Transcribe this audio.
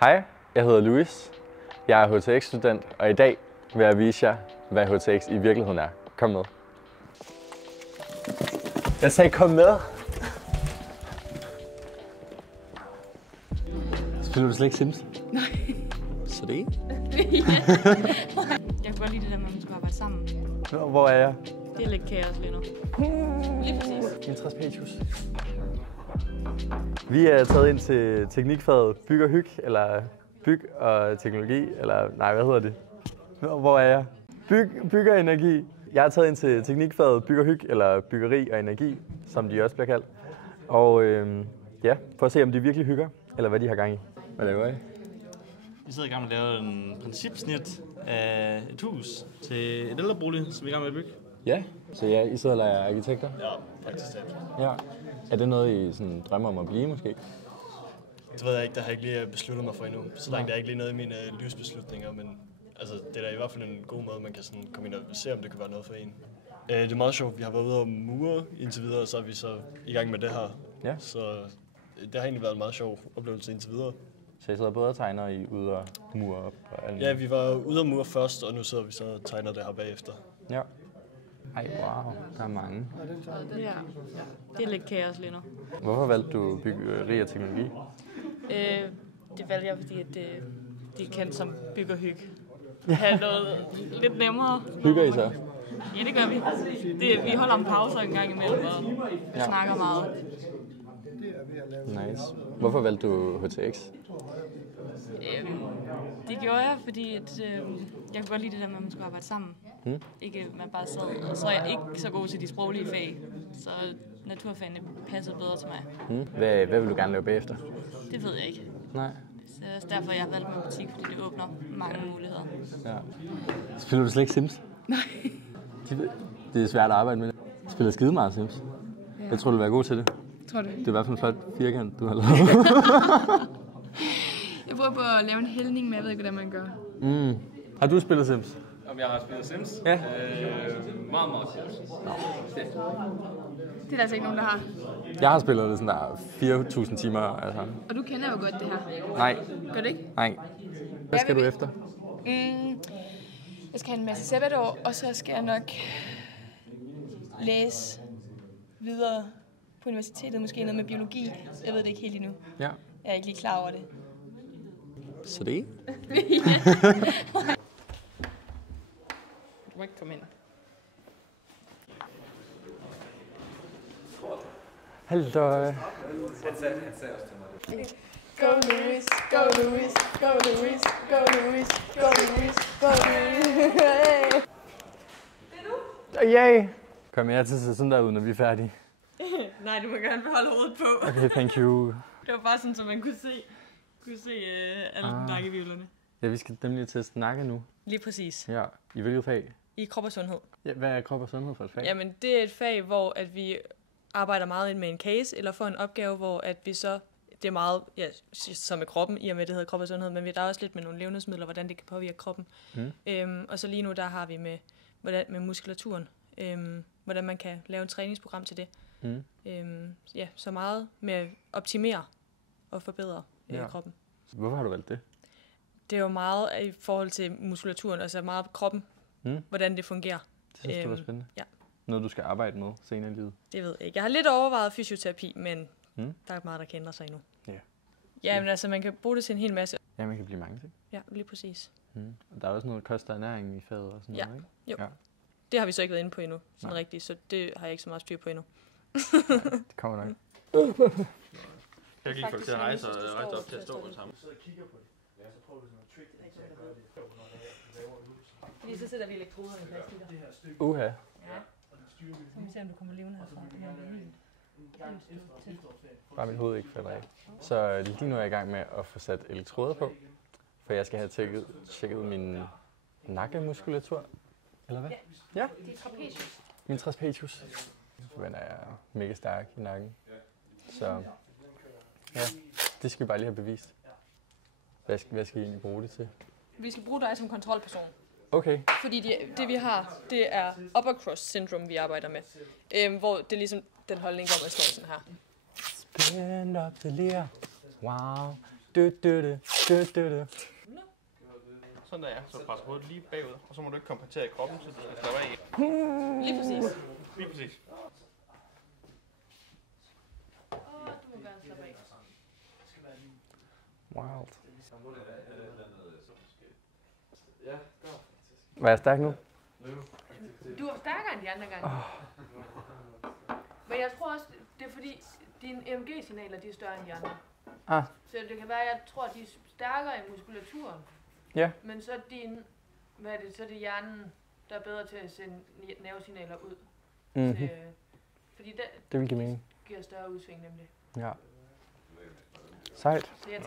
Hej, jeg hedder Louis. Jeg er HTX-student, og i dag vil jeg vise jer, hvad HTX i virkeligheden er. Kom med. Jeg sagde kom med! Spiller du slet ikke Sims? Nej. Så det er Jeg kan godt lide det der med, at man skal arbejde sammen. Hvor er jeg? Det er lidt kaos lige nu. Lige præcis. Min Traspatius. Vi er taget ind til teknikfaget Byg og Hyg, eller Byg og Teknologi, eller nej, hvad hedder det? Hvor er jeg? Byg og Energi. Jeg er taget ind til teknikfaget Byg og Hyg, eller Byggeri og Energi, som de også bliver kaldt. Og ja, for at se, om de virkelig hygger, eller hvad de har gang i. Hvad laver I? Vi sidder i gang med at lave en principsnit af et hus til et ældrebolig, som vi er i gang med at bygge. Ja, så ja, I sidder og leger arkitekter? Ja, faktisk talt. Ja. Er det noget, I sådan drømmer om at blive, måske? Det ved jeg ikke, der har jeg ikke lige besluttet mig for endnu. Så langt der er ikke lige noget i mine livsbeslutninger, men altså, det er da i hvert fald en god måde, man kan sådan komme ind og se, om det kan være noget for en. Det er meget sjovt. Vi har været ude og mure indtil videre, og så er vi så i gang med det her. Ja. Så det har egentlig været en meget sjov oplevelse indtil videre. Så I sidder både og tegner I ude og mure op? Og alt. Ja, vi var ude og mure først, og nu sidder vi så og tegner det her bagefter. Ja. Ej, wow, der er mange. Ja, det er lidt kaos lige nu. Hvorfor valgte du byggeri og teknologi? Det valgte jeg, fordi at det er kendt som Byg og Hyg. Have noget lidt nemmere. Hygger I så? Ja, det gør vi. Vi holder en pauser en gang imellem og snakker meget. Nice. Hvorfor valgte du HTX? Det gjorde jeg, fordi at, jeg kunne godt lide det der med, at man skulle arbejde sammen. Ikke man bare sad. Og så er jeg ikke så god til de sproglige fag, så naturfagene passede bedre til mig. Hvad vil du gerne lave bagefter? Det ved jeg ikke. Nej. Så det er også derfor, jeg har valgt matematik, fordi det åbner mange muligheder. Ja. Spiller du slet ikke Sims? Nej. Det er svært at arbejde med. Jeg spiller skide meget Sims. Ja. Jeg tror, du vil være god til det. Tror du? Det er i hvert fald en flot firkant, du har lavet. Jeg prøver på at lave en hældning, men jeg ved ikke, hvordan man gør. Har du spillet Sims? Om jeg har spillet Sims? Ja. Meget kort. Det er der altså ikke nogen, der har. Jeg har spillet det sådan der 4.000 timer. Altså. Og du kender jo godt det her. Nej. Gør du ikke? Nej. Hvad skal du efter? Jeg skal have en masse sabbatår, og så skal jeg nok læse videre på universitetet. Måske noget med biologi. Jeg ved det ikke helt endnu. Ja. Jeg er ikke lige klar over det. Så det? Du må ikke komme ind. Hallo. Go Louis, go Louis, go Louis, go Louis, go Louis, go Louis. Yay! Kom jeg til at se sådan der ud, når vi er færdige? Nej, du må gerne beholde hovedet på. Okay, thank you. Det var bare sådan, så man kunne se alle nakkevivlerne. Ja, vi skal nemlig til at snakke nu. Lige præcis. Ja, i hvilket fag? I krop og sundhed. Ja, hvad er krop og sundhed for et fag? Jamen, det er et fag, hvor at vi arbejder meget ind med en case, eller får en opgave, hvor at vi så, det er meget, ja, som med kroppen, i og med, at det hedder krop og sundhed, men der er også lidt med nogle levnedsmidler, hvordan det kan påvirke kroppen. Og så lige nu, der har vi med muskulaturen, hvordan man kan lave en træningsprogram til det. Ja, så meget med at optimere og forbedre kroppen. Hvorfor har du valgt det? Det er jo meget i forhold til muskulaturen, altså meget kroppen, hvordan det fungerer. Det synes du var spændende? Ja. Noget, du skal arbejde med senere i livet? Det ved jeg ikke. Jeg har lidt overvejet fysioterapi, men der er meget, der kan ændre sig endnu. Ja. Ja, men altså, man kan bruge det til en hel masse. Ja, man kan blive mange ting. Ja, lige præcis. Og der er også noget kost og ernæring i faget og sådan noget, ikke? Jo. Ja. Det har vi så ikke været inde på endnu, sådan rigtigt, så det har jeg ikke så meget styr på endnu. Ja, det kommer nok. Jeg gik folk til at rejse op til at stå på det samme. Fordi så sætter vi elektroderne i plastikker. Uha. Ja. Så vi ser, om du kommer levende herfra. Det er helt Bare mit hoved ikke falder af. Så lige nu er jeg i gang med at få sat elektroder på, for jeg skal have tjekket min nakkemuskulatur. Eller hvad? Ja. Det er trapezius. Min trapezius. Men er mega stærk i nakken. Så ja, det skal vi bare lige have bevist. Hvad skal I egentlig bruge det til? Vi skal bruge dig som kontrolperson. Okay. Fordi det vi har, det er upper cross syndrome, vi arbejder med. Hvor det er ligesom den holdning, hvor man står sådan her. Spin up the leer. Wow. Du. Sådan der, så pres hovedet lige bagud, og så må du ikke kompensere i kroppen, så du skal slappe af igen. Lige præcis. Lige præcis. Du må gerne slappe af. Wild. Var jeg stærk nu? Du er stærkere end de andre gange. Men jeg tror også, det er fordi, dine EMG-signaler de er større end de andre. Så det kan være, at jeg tror, de er stærkere i muskulaturen. Ja. Men så er så er det hjernen, der er bedre til at sende nervesignaler ud. Til, fordi Det vil give mening. giver større udsving nemlig. Ja. Sejt. Så jeg